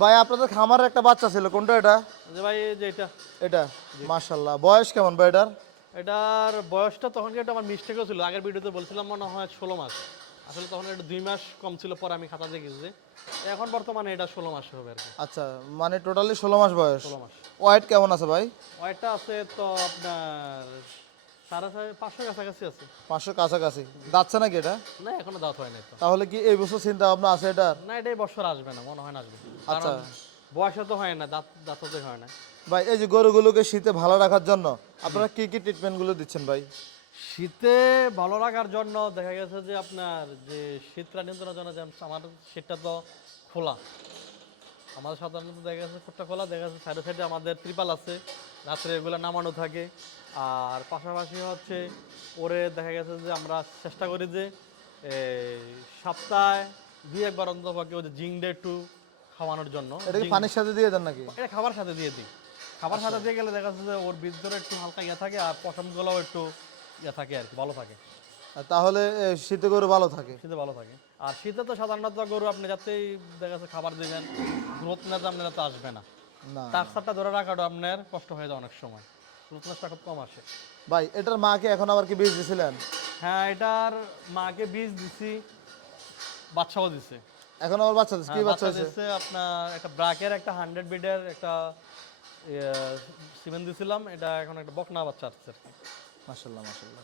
ভাই আপনাদের খামারের একটা বাচ্চা ছিল, কোনটা এটা? যে ভাই এই যে এটা এটা মাশাআল্লাহ, বয়স কেমন ভাই এটার? এটার বয়সটা তখন কি একটা আমার মিস্টেকও ছিল, আগের ভিডিওতে বলছিলাম মনে হয় 16 মাস। আসলে তখন এটা 2 মাস কম ছিল, পরে আমি খাতা দিয়ে গেছি। এখন বর্তমানে এটা 16 মাস হবে আর কি। আচ্ছা, মানে টোটালি 16 মাস বয়স। 16 মাস। ওয়েট কেমন আছে ভাই? ওয়েটটা আছে তো আপনার 550 কাছাকাছি আছে। 500 কাছাকাছি। যাচ্ছে নাকি এটা? না এখনো দাঁত হয় নাই তো। তাহলে কি এই বছর চিন্তা ভাবনা আছে এটার? না এটা এই বছর আসবে না, মনে হয় না আসবে। আচ্ছা কারণ বয়সে তো হয় না, দাঁততে হয় না। ভাই, এই যে গরুগুলোকে শীতে ভালো রাখার জন্য আপনারা কি কি ট্রিটমেন্টগুলো দিচ্ছেন ভাই? শীতে ভালো রাখার জন্য দেখা গেছে যে আপনার যে শীতটা নিয়ন্ত্রণের জন্য, যেমন আমার শীতটা তো খোলা, আমাদের সাধারণত দেখা যাচ্ছে ফুটটা খোলা, দেখা যাচ্ছে সাইডে সাইডে আমাদের ত্রিপাল আছে, রাত্রে এগুলো নামানো থাকে। আর পাশাপাশি হচ্ছে ওরে দেখা গেছে যে আমরা চেষ্টা করি যে এই সপ্তাহে 2-1 বার অন্তত ওই যে জিঙ্ক ডে একটু খাওয়ানোর জন্য। এটা কি পানির সাথে দিয়ে দেন নাকি? এটা খাবার সাথে দিয়ে দিই। খাবার সাথে দিয়ে গেলে দেখা যাচ্ছে যে ওর ভিতরে একটু হালকা ইয়ে থাকে, আর পশমগুলোও একটু ইয়ে থাকে আর কি, ভালো থাকে। আর তাহলে শীতে গরু ভালো থাকে। শীতে ভালো থাকে। আর শীতে তো সাধারণত গরু আপনি যাতেই দেখা যাচ্ছে খাবার দিবেন, গ্রোথ না তো আপনার তো আসবে না। না টাক্সারটা ধরে রাখাটা আপনার কষ্ট হয়ে যায় অনেক সময়, গ্রোথনেসটা খুব কম আসে। ভাই, এটার মাকে এখন আবার কি বীজ দিছিলেন? হ্যাঁ এটার মাকে বীজ দিছি, বাচ্চাও দিছে। এখন আবার বাচ্চা দিচ্ছে? কি হ্যাঁ বাচ্চা বাচ্চা হয়েছে? দিচ্ছে আপনার একটা ব্রাকের একটা 100 বিডের একটা সিমেন্ট দিছিলাম, এটা এখন একটা বকনা বাচ্চা আসছে আর কি। মাশাআল্লাহ মাশাআল্লাহ।